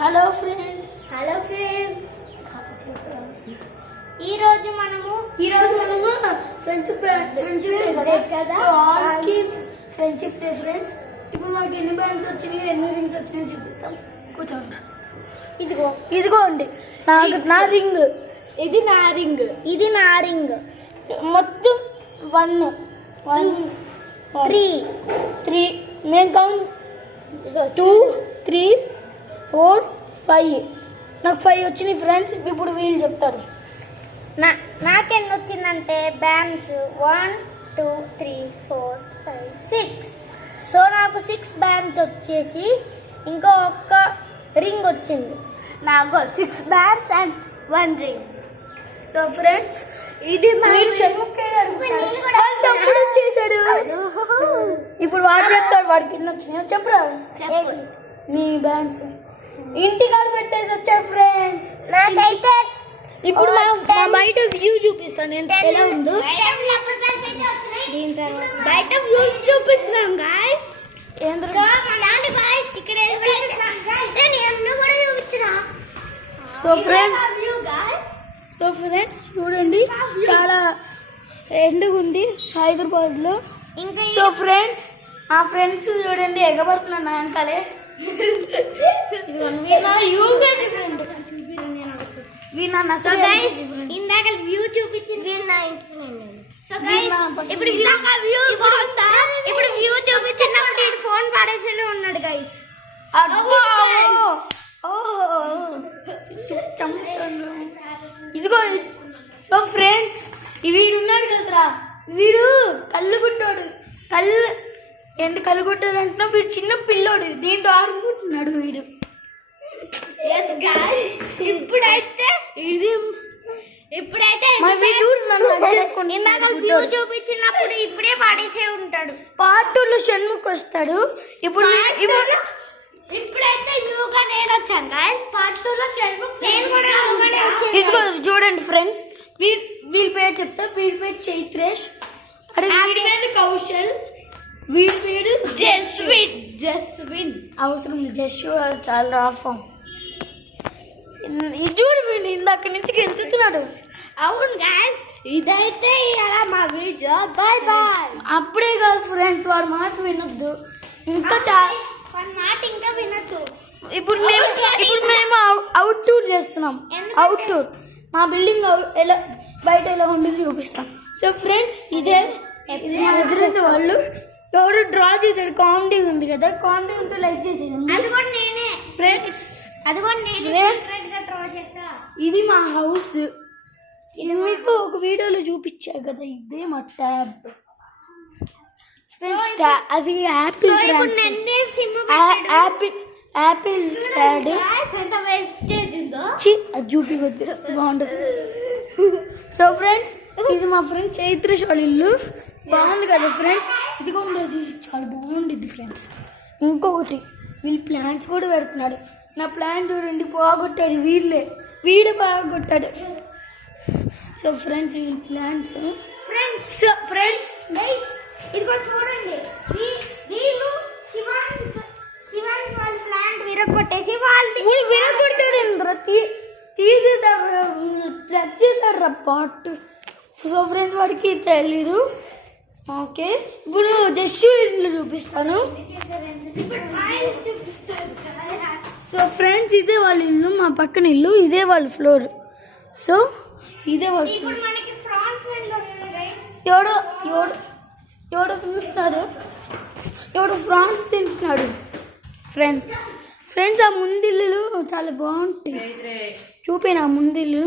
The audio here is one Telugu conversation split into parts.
హలో ఫ్రెండ్స్ ఈరోజు మనము ఫ్రెండ్షిప్ డే కదా. సో ఆల్కి ఫ్రెండ్షిప్ డే ఫ్రెండ్స్. ఇప్పుడు మనకి ఎన్ని బ్యాండ్స్ వచ్చినాయి, ఎన్ని రింగ్స్ వచ్చినాయి చూపిస్తాం. కూర్చోండి. ఇదిగోండి నా రింగ్. ఇది నా రింగ్. మొత్తం 1 3 నేను కౌంట్ 2 3 4 5 నాకు 5 వచ్చినాయి ఫ్రెండ్స్. ఇప్పుడు వీళ్ళు చెప్తారు. నాకెన్ని వచ్చిందంటే బ్యాండ్స్ 1 2 3 4 5 6. సో నాకు 6 బ్యాండ్స్ వచ్చేసి ఇంకో ఒక్క రింగ్ వచ్చింది. నాకు 6 bands and 1 ring. So friends ఇది తమ్ముడు వచ్చేసాడు. ఇప్పుడు వాడు చెప్తాడు వాడికి ఎన్ని వచ్చినాయో. చెప్పరా నీ బ్యాండ్స్ ఇంటికాడ పెట్టేసి వచ్చాడు ఫ్రెండ్స్. నాకైతే ఇప్పుడు బయట వ్యూ చూపిస్తాను ఎంత ఎలా ఉందో. బయట వ్యూ చూపిస్తున్నాం గాయ్స్. సో ఫ్రెండ్స్ చూడండి చాలా ఎండగా ఉంది హైదరాబాద్ లో. సో ఫ్రెండ్స్ ఆ ఫ్రెండ్స్ చూడండి ఎగబడుతున్నాను నా వెనకాలే. ఇందాక వ్యూ చూపించింది నా ఇంటి. సో ఇప్పుడు వ్యూ చూపించినప్పుడు ఫోన్ పడేసేలో ఉన్నాడు గైస్. ఇదిగో. సో ఫ్రెండ్స్ వీడు ఉన్నాడు కదరా, వీడు కళ్ళు గుట్టాడు. కళ్ళు గుట్టాడు అంటున్నా. వీడు చిన్న పిల్లోడు, దీంతో ఆడుకుంటున్నాడు వీడు. ఇప్పుడైతే వ్యూ చూపించినప్పుడు ఇప్పుడే పడేసే ఉంటాడు. పార్ట్ 2లో షణ్ముఖ్ వస్తాడు. ఇప్పుడైతే న్యూగా నేను వచ్చాను గాయ్స్. పార్ట్ 2లో షణ్ముఖ్ నేను కూడా న్యూగానే వచ్చాను. ఇదిగో చూడండి ఫ్రెండ్స్, వీళ్ళ పేరు చెప్తా. వీడి పేరు చైత్రేష్, వీడి పేరు కౌశల్, వీడి పేరు జస్విన్. అవసరం జస్సు చాలా రాఫాం. ఇది చూడు వీడు ఇందాక నుంచి గెంతుతున్నాడు. అవును గాయ్స్, ఇదైతే ఇలా మా వీడియో. బాయ్. అప్పుడే కాదు ఫ్రెండ్స్, వాడు మాట వినొద్దు. ఇంకా చాలా మాట ఇంకా వినొద్దు. ఇప్పుడు మేము అవుట్ టూర్ చేస్తున్నాం. అవుట్ టూర్ మా బిల్డింగ్ ఎలా బయట ఎలా ఉండేది చూపిస్తాం. సో ఫ్రెండ్స్ ఇది మా ఎదురైతే వాళ్ళు ఎవరు డ్రా చేశారు. కామెడీ ఉంది కదా, కామెడీ ఉంటే లైక్ చేసేది. అది కూడా నేనే ఫ్రెండ్స్. ఇది మా హౌస్. ఇది మీకు ఒక వీడియోలో చూపించా కదా. ఇదే మా ట్యాబ్ ఫ్రెండ్స్. అది యాపిల్ ప్యాడ్. అది చూపికొద్దు, బాగుంటుంది. సో ఫ్రెండ్స్ ఇది మా ఫ్రెండ్ చైత్రేష్ వాళ్ళ ఇల్లు. బాగుంది కదా ఫ్రెండ్స్. ఇది కూడా ఉండేది చాలా బాగుండిద్ది ఫ్రెండ్స్. ఇంకొకటి వీళ్ళు ప్లాంట్స్ కూడా పెడుతున్నాడు. నా ప్లాంట్ చూడండి బాగొట్టాడు. వీడే బాగొట్టాడు. సో ఫ్రెండ్స్ వీళ్ళ ప్లాంట్స్ ఫ్రెండ్స్ ఇదిగో చూడండి. వీళ్ళు శివాంశ్ వాళ్ళ ప్లాంట్ విరగొట్టేసి విరగొట్టాడు. తీసేసారు, ప్లగ్ చేశారు పాట్. సో ఫ్రెండ్స్ వాడికి తెలీదు. ఓకే ఇప్పుడు జస్ట్ ఇల్లు చూపిస్తాను. సో ఫ్రెండ్స్ ఇదే వాళ్ళ ఇల్లు, మా పక్కన ఇల్లు. ఇదే వాళ్ళ ఫ్లోర్. సో ఇదే వాళ్ళ ఫ్లోర్. ఎవడో తింటున్నాడు, ఎవడో ఫ్రాన్స్ తింటున్నాడు. ఫ్రెండ్స్ ఆ ముందిల్లు చాలా బాగుంటాయి. చూపిన ముందిల్లు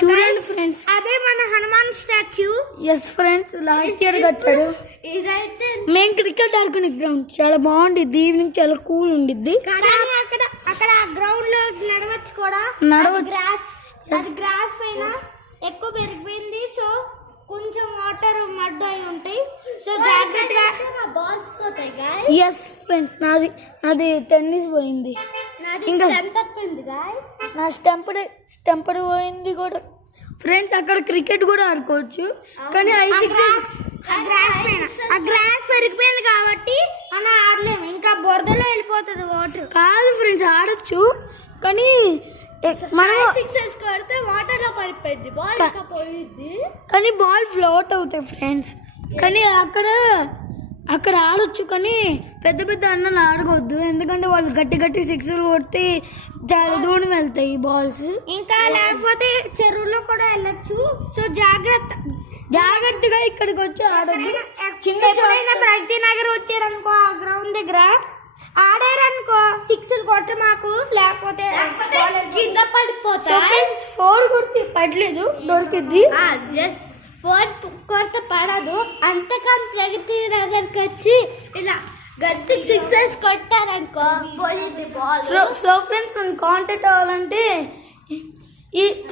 చూడండి ఫ్రెండ్స్. అదే మన Hanuman statue. Yes friends last year కట్టాడు. ఇదైతే మేము క్రికెట్ ఆడుకునే గ్రౌండ్. చాలా బాగుండిద్ది. ఈవినింగ్ చాలా కూల్ ఉండిద్ది. అక్కడ గ్రౌండ్ లో నడవచ్చు కూడా. గ్రాస్ పైన ఎక్కువ పెరిగిపోయింది. సో కొంచెం వాటర్ మడ్ అయి ఉంటాయి. సో జాగ్రత్తగా బాల్స్ పోతాయి గాయ్స్. ఎస్ ఫ్రెండ్స్ నాది టెన్నిస్ పోయింది. ఇంకా నా స్టంపడ్ పోయింది కూడా ఫ్రెండ్స్. అక్కడ క్రికెట్ కూడా ఆడుకోవచ్చు, కానీ ఆ గ్రాస్ పెరిగిపోయింది కాబట్టి మన మధ్యలో వెళ్ళిపోతుంది వాటర్. కాదు ఫ్రెండ్స్, ఆడొచ్చు కానీ మనం సిక్సెస్ కొడితే వాటర్ లో పడిపోయింది బాల్, పోయింది కానీ బాల్ ఫ్లోట్ అవుతాయి ఫ్రెండ్స్. కానీ అక్కడ ఆడొచ్చు కానీ పెద్ద పెద్ద అన్నలు ఆడకూడదు, ఎందుకంటే వాళ్ళు గట్టి గట్టి సిక్స్లు కొట్టి చాలా దూరం వెళ్తాయి బాల్స్. ఇంకా లేకపోతే చెరువులో కూడా వెళ్ళొచ్చు. సో జాగ్రత్తగా ఇక్కడికి వచ్చి ఆడొద్దు. చిన్న ప్రగతి నగర్ వచ్చారనుకో, ఆ గ్రౌండ్ దగ్గర ఆడారనుకో సిక్స్లు కొట్ట మాకు, లేకపోతే కింద పడిపోతా. 4 కొడితే పడలేదు, దొరికిద్ది. జస్ట్ 4 కొడితే పడదు. అంతకన్నా ప్రగతి నగర్కి వచ్చి ఇలా గట్టి సిక్సెస్ కొట్టారనుకో పోయింది బాల్. సో ఫ్రెండ్స్, మనం కాంటాక్ట్ అవ్వాలంటే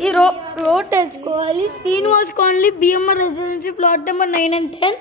ఈ రోడ్ తెలుసుకోవాలి. Srinivas colony, BMR residency, plot number 9 and 10.